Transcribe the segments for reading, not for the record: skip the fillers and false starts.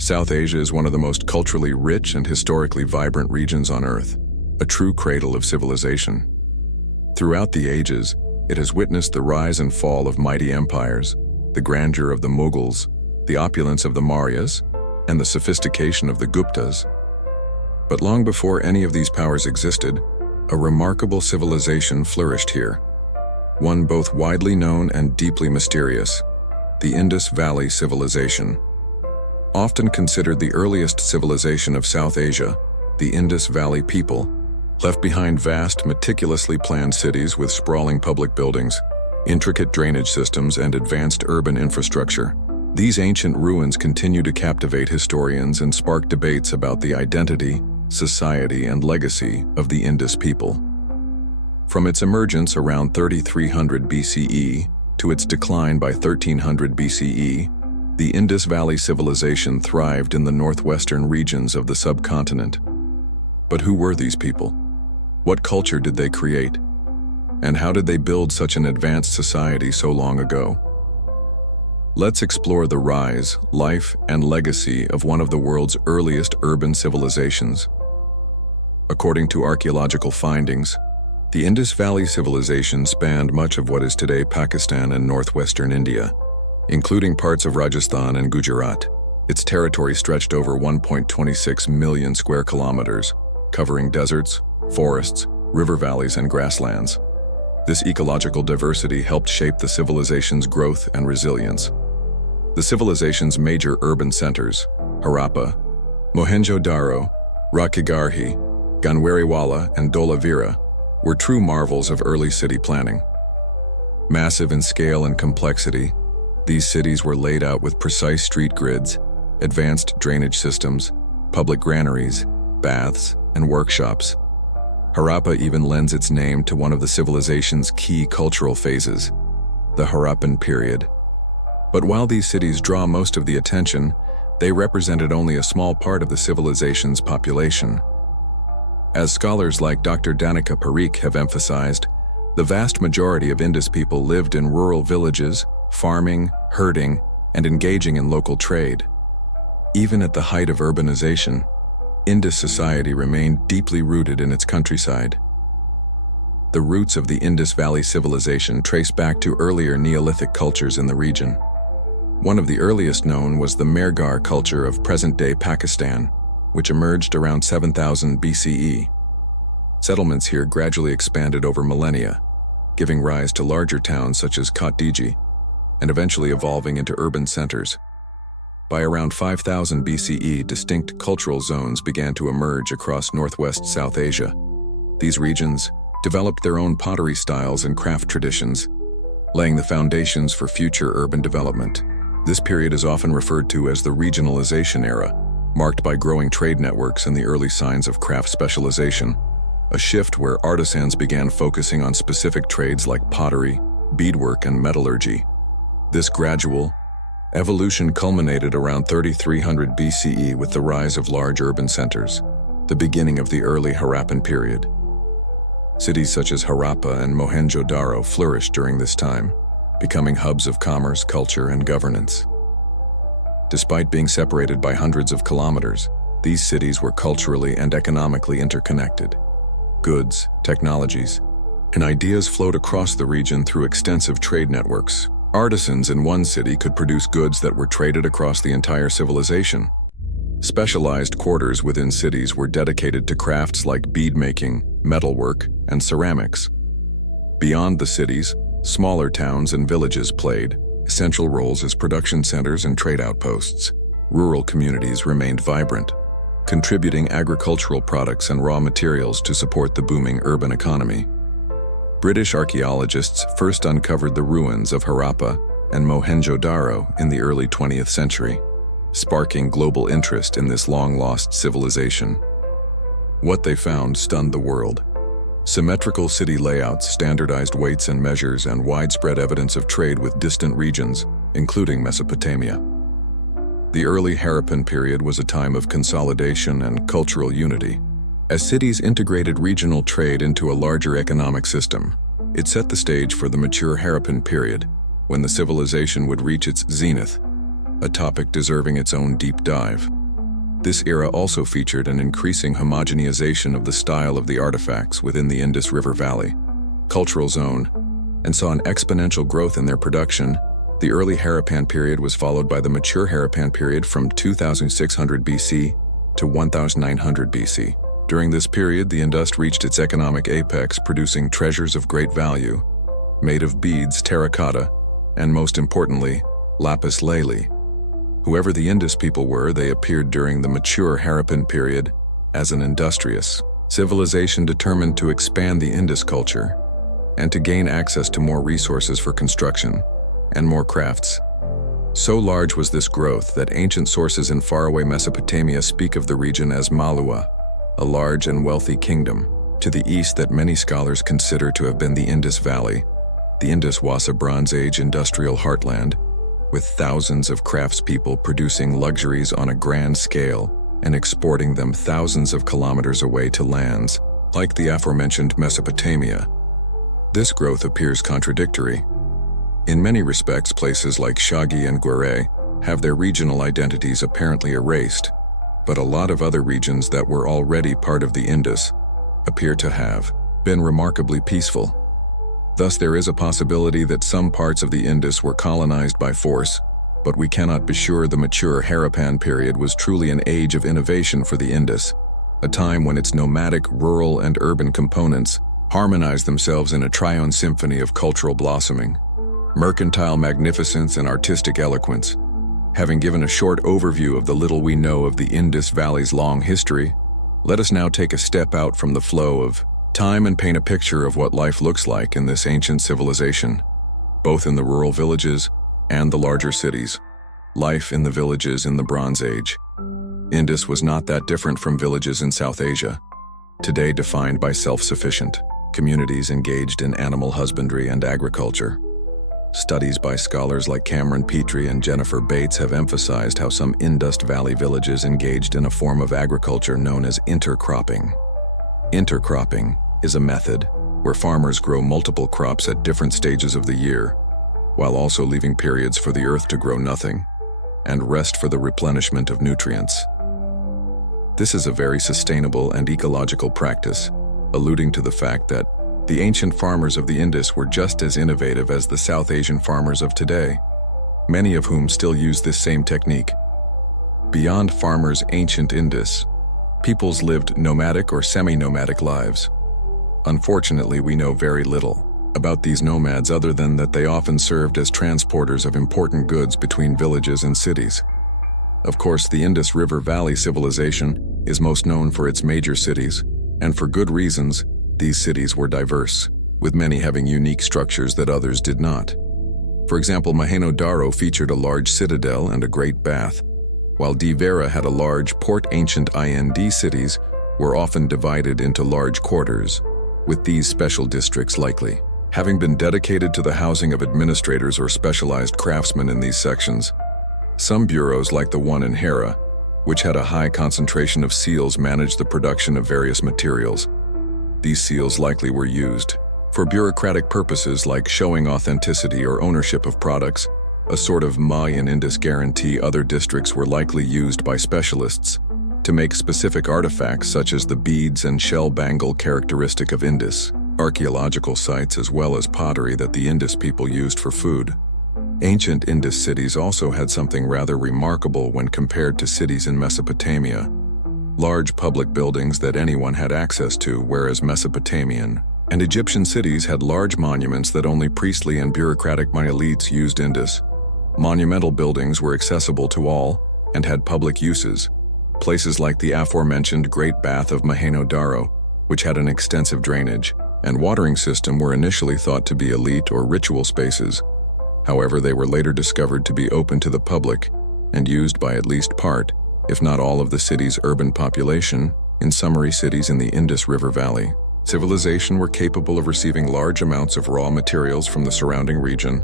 South Asia is one of the most culturally rich and historically vibrant regions on Earth, a true cradle of civilization. Throughout the ages, it has witnessed the rise and fall of mighty empires, the grandeur of the Mughals, the opulence of the Mauryas, and the sophistication of the Guptas. But long before any of these powers existed, a remarkable civilization flourished here. One both widely known and deeply mysterious, the Indus Valley Civilization. Often considered the earliest civilization of South Asia, the Indus Valley people left behind vast, meticulously planned cities with sprawling public buildings, intricate drainage systems, and advanced urban infrastructure. These ancient ruins continue to captivate historians and spark debates about the identity, society, and legacy of the Indus people. From its emergence around 3300 BCE to its decline by 1300 BCE, the Indus Valley Civilization thrived in the northwestern regions of the subcontinent. But who were these people? What culture did they create? And how did they build such an advanced society so long ago? Let's explore the rise, life, and legacy of one of the world's earliest urban civilizations. According to archaeological findings, the Indus Valley Civilization spanned much of what is today Pakistan and northwestern India, including parts of Rajasthan and Gujarat. Its territory stretched over 1.26 million square kilometers, covering deserts, forests, river valleys, and grasslands. This ecological diversity helped shape the civilization's growth and resilience. The civilization's major urban centers, Harappa, Mohenjo-Daro, Rakhigarhi, Ganweriwala, and Dholavira, were true marvels of early city planning. Massive in scale and complexity, these cities were laid out with precise street grids, advanced drainage systems, public granaries, baths, and workshops. Harappa even lends its name to one of the civilization's key cultural phases, the Harappan period. But while these cities draw most of the attention, they represented only a small part of the civilization's population. As scholars like Dr. Danica Parikh have emphasized, the vast majority of Indus people lived in rural villages, farming, herding, and engaging in local trade. Even at the height of urbanization, Indus society remained deeply rooted in its countryside. The roots of the Indus Valley Civilization trace back to earlier Neolithic cultures in the region. One of the earliest known was the Mehrgar culture of present-day Pakistan, which emerged around 7000 BCE. Settlements here gradually expanded over millennia, giving rise to larger towns such as Kotdiji, and eventually evolving into urban centers. By around 5000 BCE, distinct cultural zones began to emerge across northwest South Asia. These regions developed their own pottery styles and craft traditions, laying the foundations for future urban development. This period is often referred to as the regionalization era, marked by growing trade networks and the early signs of craft specialization, a shift where artisans began focusing on specific trades like pottery, beadwork, and metallurgy. This gradual evolution culminated around 3300 BCE with the rise of large urban centers, the beginning of the early Harappan period. Cities such as Harappa and Mohenjo-Daro flourished during this time, becoming hubs of commerce, culture, and governance. Despite being separated by hundreds of kilometers, these cities were culturally and economically interconnected. Goods, technologies, and ideas flowed across the region through extensive trade networks. Artisans in one city could produce goods that were traded across the entire civilization. Specialized quarters within cities were dedicated to crafts like bead-making, metalwork, and ceramics. Beyond the cities, smaller towns and villages played essential roles as production centers and trade outposts. Rural communities remained vibrant, contributing agricultural products and raw materials to support the booming urban economy. British archaeologists first uncovered the ruins of Harappa and Mohenjo-Daro in the early 20th century, sparking global interest in this long-lost civilization. What they found stunned the world. Symmetrical city layouts, standardized weights and measures, and widespread evidence of trade with distant regions, including Mesopotamia. The early Harappan period was a time of consolidation and cultural unity. As cities integrated regional trade into a larger economic system, it set the stage for the mature Harappan period, when the civilization would reach its zenith. a topic deserving its own deep dive. This era also featured an increasing homogenization of the style of the artifacts within the Indus River Valley cultural zone, and saw an exponential growth in their production. The early Harappan period was followed by the mature Harappan period from 2600 BC to 1900 BC. During this period, the Indus reached its economic apex, producing treasures of great value, made of beads, terracotta, and most importantly, lapis lazuli. Whoever the Indus people were, they appeared during the mature Harappan period as an industrious civilization determined to expand the Indus culture and to gain access to more resources for construction and more crafts. So large was this growth that ancient sources in faraway Mesopotamia speak of the region as Malua, a large and wealthy kingdom to the east that many scholars consider to have been the Indus Valley. The Indus was a Bronze Age industrial heartland, with thousands of craftspeople producing luxuries on a grand scale and exporting them thousands of kilometers away to lands like the aforementioned Mesopotamia. This growth appears contradictory. In many respects, places like Shagi and Guere have their regional identities apparently erased, but a lot of other regions that were already part of the Indus appear to have been remarkably peaceful. Thus, there is a possibility that some parts of the Indus were colonized by force, but we cannot be sure. The mature Harappan period was truly an age of innovation for the Indus, a time when its nomadic, rural, and urban components harmonized themselves in a triune symphony of cultural blossoming, mercantile magnificence, and artistic eloquence. Having given a short overview of the little we know of the Indus Valley's long history, let us now take a step out from the flow of time and paint a picture of what life looks like in this ancient civilization, both in the rural villages and the larger cities. Life in the villages in the Bronze Age. Indus was not that different from villages in South Asia, today defined by self-sufficient communities engaged in animal husbandry and agriculture. Studies by scholars like Cameron Petrie and Jennifer Bates have emphasized how some Indus Valley villages engaged in a form of agriculture known as intercropping. Intercropping is a method where farmers grow multiple crops at different stages of the year, while also leaving periods for the earth to grow nothing and rest for the replenishment of nutrients. This is a very sustainable and ecological practice, alluding to the fact that the ancient farmers of the Indus were just as innovative as the South Asian farmers of today, many of whom still use this same technique. Beyond farmers' ancient Indus, peoples lived nomadic or semi-nomadic lives. Unfortunately, we know very little about these nomads other than that they often served as transporters of important goods between villages and cities. Of course, the Indus River Valley Civilization is most known for its major cities, and for good reasons. These cities were diverse, with many having unique structures that others did not. For example, Mohenjo-Daro featured a large citadel and a great bath, while Devara had a large port. Ancient Ind cities were often divided into large quarters, with these special districts likely having been dedicated to the housing of administrators or specialized craftsmen in these sections. Some bureaus, like the one in Hera, which had a high concentration of seals, managed the production of various materials. These seals likely were used for bureaucratic purposes like showing authenticity or ownership of products, a sort of Mayan Indus guarantee. Other districts were likely used by specialists to make specific artifacts such as the beads and shell bangle characteristic of Indus, archaeological sites, as well as pottery that the Indus people used for food. Ancient Indus cities also had something rather remarkable when compared to cities in Mesopotamia: large public buildings that anyone had access to, whereas Mesopotamian and Egyptian cities had large monuments that only priestly and bureaucratic elites used. Indus monumental buildings were accessible to all and had public uses. Places like the aforementioned Great Bath of Mohenjo-Daro, which had an extensive drainage and watering system, were initially thought to be elite or ritual spaces. However, they were later discovered to be open to the public and used by at least part, if not all, of the city's urban population. In summary, cities in the Indus River Valley Civilization were capable of receiving large amounts of raw materials from the surrounding region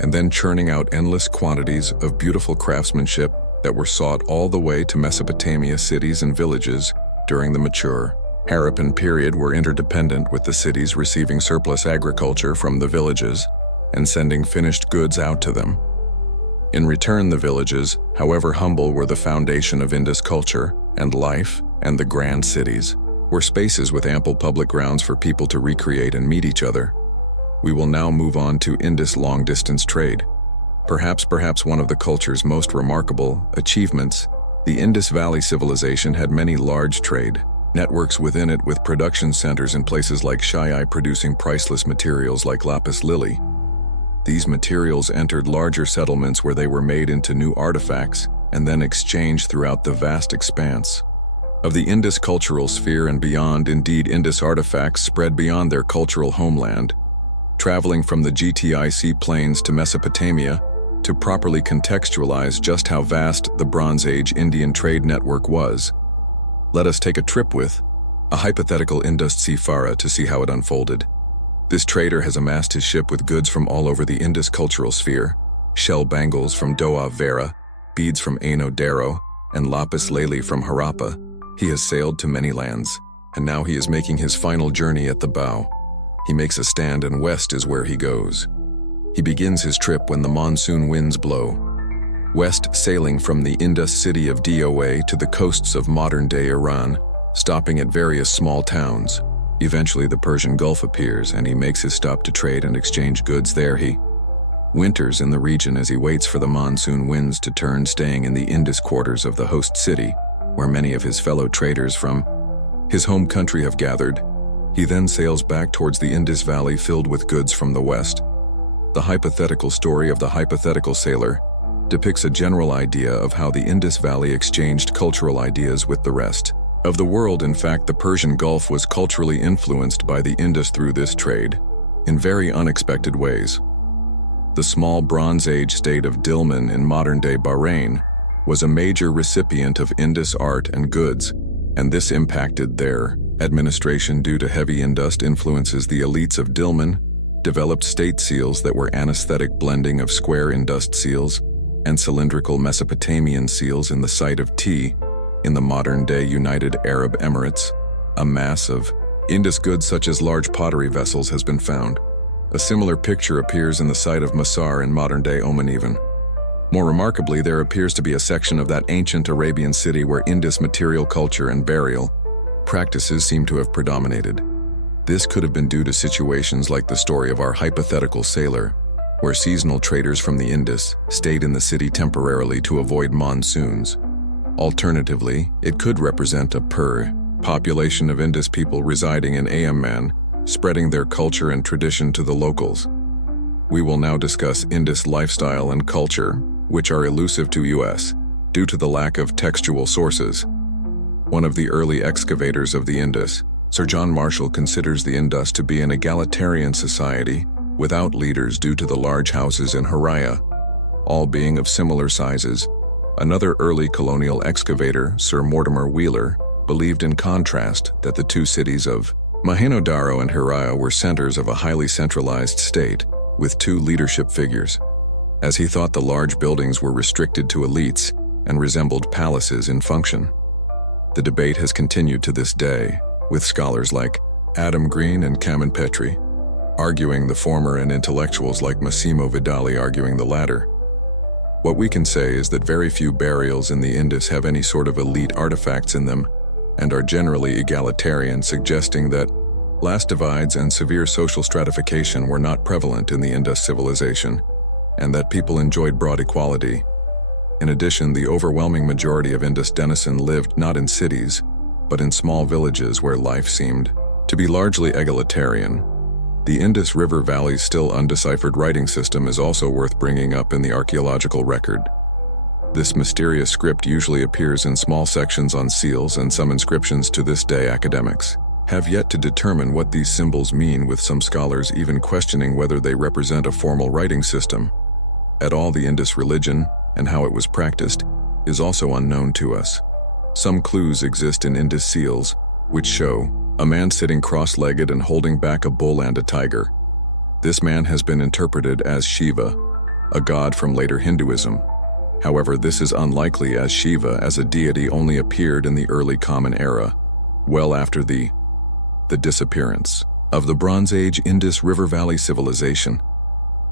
and then churning out endless quantities of beautiful craftsmanship that were sought all the way to Mesopotamia. Cities and villages during the mature Harappan period were interdependent, with the cities receiving surplus agriculture from the villages and sending finished goods out to them. In return, the villages, however humble, were the foundation of Indus culture and life, and the grand cities were spaces with ample public grounds for people to recreate and meet each other. We will now move on to Indus long-distance trade. Perhaps one of the culture's most remarkable achievements, the Indus Valley Civilization had many large trade networks within it, with production centers in places like Shai producing priceless materials like lapis lily. These materials entered larger settlements where they were made into new artifacts and then exchanged throughout the vast expanse of the Indus cultural sphere and beyond. Indeed, Indus artifacts spread beyond their cultural homeland, traveling from the GTIC plains to Mesopotamia to properly contextualize just how vast the Bronze Age Indian trade network was. Let us take a trip with a hypothetical undeciphered to see how it unfolded. This trader has amassed his ship with goods from all over the Indus cultural sphere: shell bangles from Doa Vera, beads from Ano Daro, and lapis lazuli from Harappa. He has sailed to many lands, and now he is making his final journey at the bow. He makes a stand, and west is where he goes. He begins his trip when the monsoon winds blow west, sailing from the Indus city of Doa to the coasts of modern-day Iran, stopping at various small towns. Eventually, the Persian Gulf appears, and he makes his stop to trade and exchange goods there. He winters in the region as he waits for the monsoon winds to turn, staying in the Indus quarters of the host city, where many of his fellow traders from his home country have gathered. He then sails back towards the Indus Valley filled with goods from the west. The hypothetical story of the hypothetical sailor depicts a general idea of how the Indus Valley exchanged cultural ideas with the rest of the world. In fact, the Persian Gulf was culturally influenced by the Indus through this trade in very unexpected ways. The small Bronze Age state of Dilmun in modern-day Bahrain was a major recipient of Indus art and goods, and this impacted their administration due to heavy Indus influences. The elites of Dilmun developed state seals that were anesthetic blending of square Indus seals and cylindrical Mesopotamian seals in the site of T. In the modern-day United Arab Emirates, a mass of Indus goods such as large pottery vessels has been found. A similar picture appears in the site of Masar in modern-day Oman even. More remarkably, there appears to be a section of that ancient Arabian city where Indus material culture and burial practices seem to have predominated. This could have been due to situations like the story of our hypothetical sailor, where seasonal traders from the Indus stayed in the city temporarily to avoid monsoons. Alternatively, it could represent a population of Indus people residing in Amman, spreading their culture and tradition to the locals. We will now discuss Indus lifestyle and culture, which are elusive to us due to the lack of textual sources. One of the early excavators of the Indus, Sir John Marshall, considers the Indus to be an egalitarian society without leaders due to the large houses in Haraya, all being of similar sizes. Another early colonial excavator, Sir Mortimer Wheeler, believed in contrast that the two cities of Mohenjo-daro and Haraya were centers of a highly centralized state with two leadership figures, as he thought the large buildings were restricted to elites and resembled palaces in function. The debate has continued to this day, with scholars like Adam Green and Kamen Petri arguing the former and intellectuals like Massimo Vidali arguing the latter. What we can say is that very few burials in the Indus have any sort of elite artifacts in them and are generally egalitarian, suggesting that class divides and severe social stratification were not prevalent in the Indus civilization, and that people enjoyed broad equality. In addition, the overwhelming majority of Indus denizens lived not in cities, but in small villages where life seemed to be largely egalitarian. The Indus River Valley's still undeciphered writing system is also worth bringing up in the archaeological record. This mysterious script usually appears in small sections on seals, and some inscriptions to this day academics have yet to determine what these symbols mean, with some scholars even questioning whether they represent a formal writing system. At all, the Indus religion and how it was practiced is also unknown to us. Some clues exist in Indus seals, which show a man sitting cross-legged and holding back a bull and a tiger. This man has been interpreted as Shiva, a god from later Hinduism. However, this is unlikely, as Shiva as a deity only appeared in the early Common Era, well after the disappearance of the Bronze Age Indus River Valley Civilization.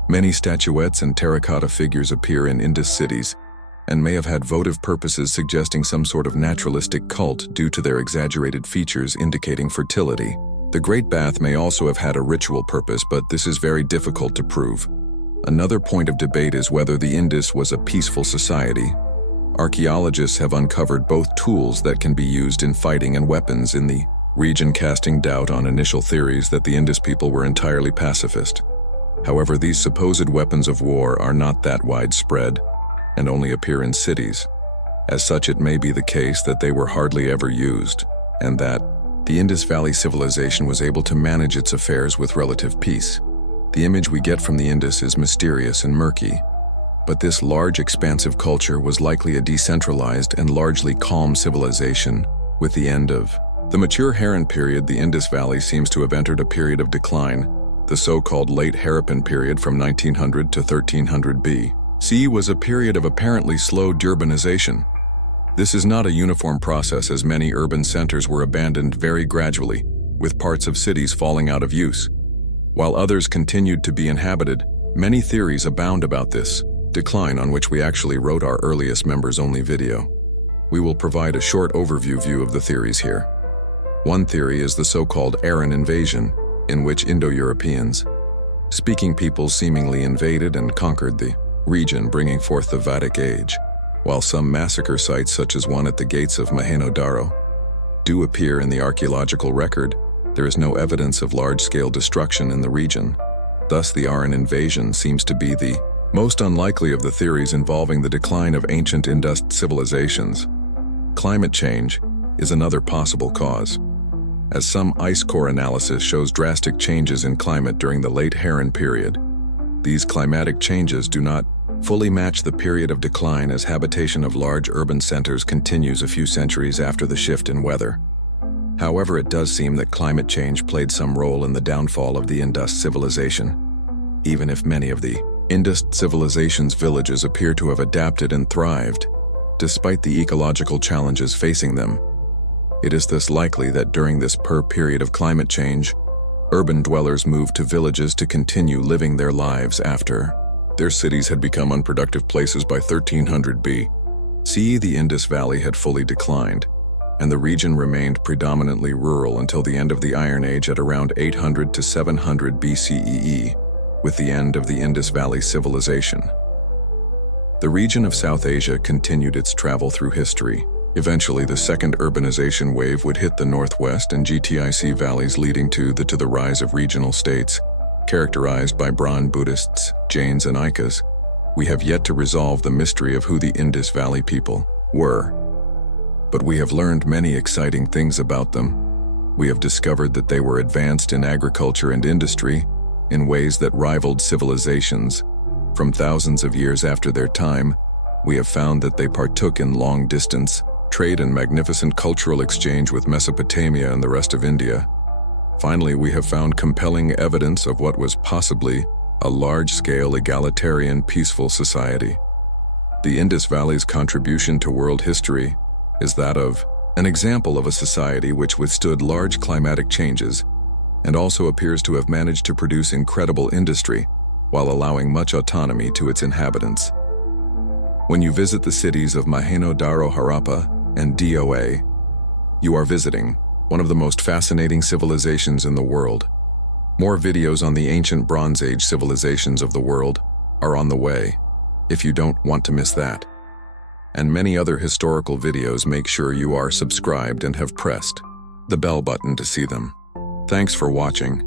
Many statuettes and terracotta figures appear in Indus cities and may have had votive purposes, suggesting some sort of naturalistic cult due to their exaggerated features indicating fertility. The Great Bath may also have had a ritual purpose, but this is very difficult to prove. Another point of debate is whether the Indus was a peaceful society. Archaeologists have uncovered both tools that can be used in fighting and weapons in the region, casting doubt on initial theories that the Indus people were entirely pacifist. However, these supposed weapons of war are not that widespread and only appear in cities. As such, it may be the case that they were hardly ever used, and that the Indus Valley Civilization was able to manage its affairs with relative peace. The image we get from the Indus is mysterious and murky, but this large, expansive culture was likely a decentralized and largely calm civilization. With the end of the mature Harran period, the Indus Valley seems to have entered a period of decline. The so-called late Harappan period from 1900 to 1300 BC was a period of apparently slow urbanization. This is not a uniform process, as many urban centers were abandoned very gradually, with parts of cities falling out of use. While others continued to be inhabited, many theories abound about this decline, on which we actually wrote our earliest members-only video. We will provide a short overview of the theories here. One theory is the so-called Aryan invasion, in which Indo-Europeans speaking peoples seemingly invaded and conquered the region, bringing forth the Vedic age. While some massacre sites, such as one at the gates of Mohenjo-daro, do appear in the archaeological record, there is no evidence of large-scale destruction in the region. Thus, the Aryan invasion seems to be the most unlikely of the theories involving the decline of ancient Indus civilizations. Climate change is another possible cause, as some ice core analysis shows drastic changes in climate during the late Harran period. These climatic changes do not fully match the period of decline, as habitation of large urban centers continues a few centuries after the shift in weather. However, it does seem that climate change played some role in the downfall of the Indus civilization. Even if many of the Indus civilization's villages appear to have adapted and thrived, despite the ecological challenges facing them, it is thus likely that during this period of climate change, urban dwellers moved to villages to continue living their lives after their cities had become unproductive places. By 1300 BC, the Indus Valley had fully declined, and the region remained predominantly rural until the end of the Iron Age at around 800 to 700 BCE, with the end of the Indus Valley Civilization. The region of South Asia continued its travel through history. Eventually, the second urbanization wave would hit the northwest and GTIC valleys, leading to the rise of regional states, characterized by Brahmin Buddhists, Jains, and Aikas. We have yet to resolve the mystery of who the Indus Valley people were, but we have learned many exciting things about them. We have discovered that they were advanced in agriculture and industry in ways that rivaled civilizations. From thousands of years after their time, we have found that they partook in long-distance trade and magnificent cultural exchange with Mesopotamia and the rest of India. Finally, we have found compelling evidence of what was possibly a large-scale, egalitarian, peaceful society. The Indus Valley's contribution to world history is that of an example of a society which withstood large climatic changes and also appears to have managed to produce incredible industry while allowing much autonomy to its inhabitants. When you visit the cities of Mohenjo-daro, Harappa, and DOA, you are visiting one of the most fascinating civilizations in the world. More videos on the ancient Bronze Age civilizations of the world are on the way, if you don't want to miss that. And many other historical videos. Make sure you are subscribed and have pressed the bell button to see them. Thanks for watching.